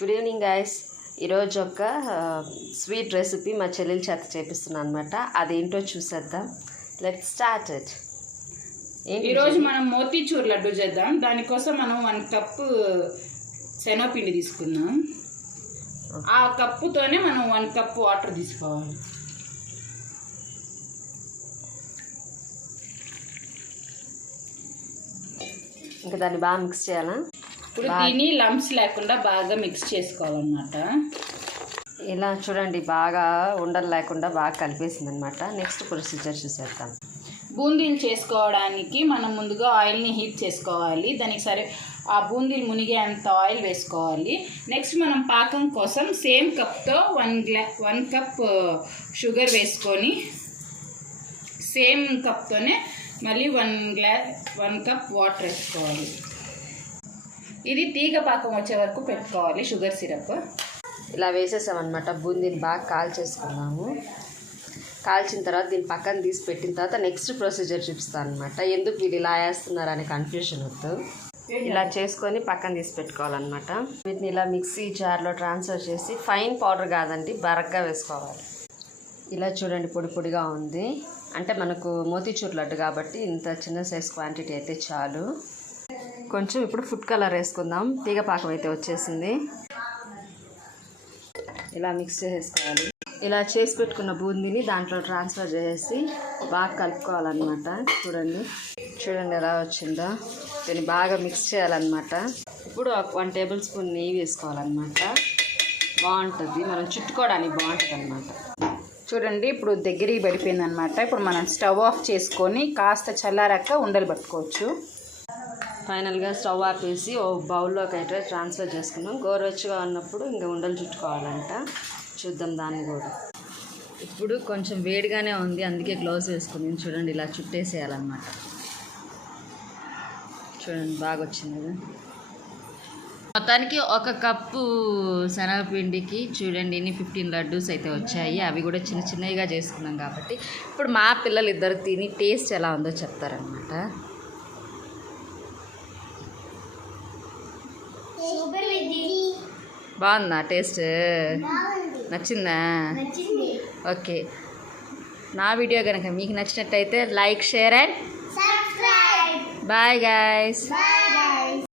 Good evening guys. ఈరోజు ఒక sweet recipe మా చెల్లెల చేత చేపిస్తున్నాను అనమాట. అదేంటో చూసేద్దాం. Let start it. ఈరోజు మనం మోతీచూర్ లడ్డు చేద్దాం. దానికోసం మనం 1 కప్పు శనగపిండి తీసుకున్నాం. ఆ కప్పుతోనే మనం 1 కప్పు వాటర్ తీసుకోవాలి. ఇంకా దాన్ని బాగా మిక్స్ చేయాలా? ఇప్పుడు దీన్ని లంప్స్ లేకుండా బాగా మిక్స్ చేసుకోవాలన్నమాట. ఇలా చూడండి, బాగా ఉండలు లేకుండా బాగా కలిపేసింది అనమాట. నెక్స్ట్ ప్రొసీజర్ చూసేద్దాం. బూందీలు చేసుకోవడానికి మనం ముందుగా ఆయిల్ని హీట్ చేసుకోవాలి. దానికి సరే ఆ బూందీలు మునిగేంత ఆయిల్ వేసుకోవాలి. నెక్స్ట్ మనం పాకం కోసం సేమ్ కప్తో 1 కప్ షుగర్ వేసుకొని సేమ్ కప్తోనే మళ్ళీ 1 కప్ వాటర్ వేసుకోవాలి. ఇది తీగ పాకం వచ్చే వరకు పెట్టుకోవాలి. షుగర్ సిరప్ ఇలా వేసేసామన్నమాట. బూందీని బాగా కాల్చేసుకున్నాము. కాల్చిన తర్వాత దీన్ని పక్కన తీసి పెట్టిన తర్వాత నెక్స్ట్ ప్రొసీజర్ చూపిస్తాను అనమాట. ఎందుకు వీళ్ళు ఇలా వేస్తున్నారు అనే కన్ఫ్యూషన్ వద్దు. ఇలా చేసుకొని పక్కన తీసి పెట్టుకోవాలన్నమాట. వీటిని ఇలా మిక్సీ జార్లో ట్రాన్స్ఫర్ చేసి ఫైన్ పౌడర్ కాదండి, బరగ్గా వేసుకోవాలి. ఇలా చూడండి, పొడి పొడిగా ఉంది. అంటే మనకు మోతీచూర్ లడ్డు కాబట్టి ఇంత చిన్న సైజ్ క్వాంటిటీ అయితే చాలు. కొంచెం ఇప్పుడు ఫుడ్ కలర్ వేసుకుందాం. తీగ పాకం అయితే వచ్చేసింది. ఇలా మిక్స్ చేసేసుకోవాలి. ఇలా చేసి పెట్టుకున్న బూందీని దాంట్లో ట్రాన్స్ఫర్ చేసి బాగా కలుపుకోవాలన్నమాట. చూడండి ఎలా వచ్చిందో. దీన్ని బాగా మిక్స్ చేయాలన్నమాట. ఇప్పుడు 1 టేబుల్ స్పూన్ నెయ్యి వేసుకోవాలన్నమాట. బాగుంటుంది, మనం చుట్టుకోవడానికి బాగుంటుంది అన్నమాట. చూడండి, ఇప్పుడు దగ్గరికి పడిపోయింది అనమాట. ఇప్పుడు మనం స్టవ్ ఆఫ్ చేసుకొని కాస్త చల్లారాక ఉండలు పట్టుకోవచ్చు. ఫైనల్గా స్టవ్ ఆపేసి ఓ బౌల్లోకి అయితే ట్రాన్స్ఫర్ చేసుకున్నాం. గోరువెచ్చగా ఉన్నప్పుడు ఇంకా ఉండలు చుట్టుకోవాలంట. చూద్దాం దాన్ని కూడా. ఇప్పుడు కొంచెం వేడిగానే ఉంది, అందుకే గ్లౌస్ వేసుకుంది. చూడండి, ఇలా చుట్టేసేయాలన్నమాట. చూడండి, బాగా వచ్చింది కదా. మొత్తానికి 1 కప్పు శనగపిండికి చూడండి ఇన్ని 15 లడ్డూస్ అయితే వచ్చాయి. అవి కూడా చిన్న చిన్నవిగా చేసుకున్నాం కాబట్టి ఇప్పుడు మా పిల్లలు ఇద్దరు తిని టేస్ట్ ఎలా ఉందో చెప్తారనమాట. బాగుందా టేస్ట్? నచ్చిందా? ఓకే, నా వీడియో కనుక మీకు నచ్చినట్టయితే like, share and subscribe. Bye guys.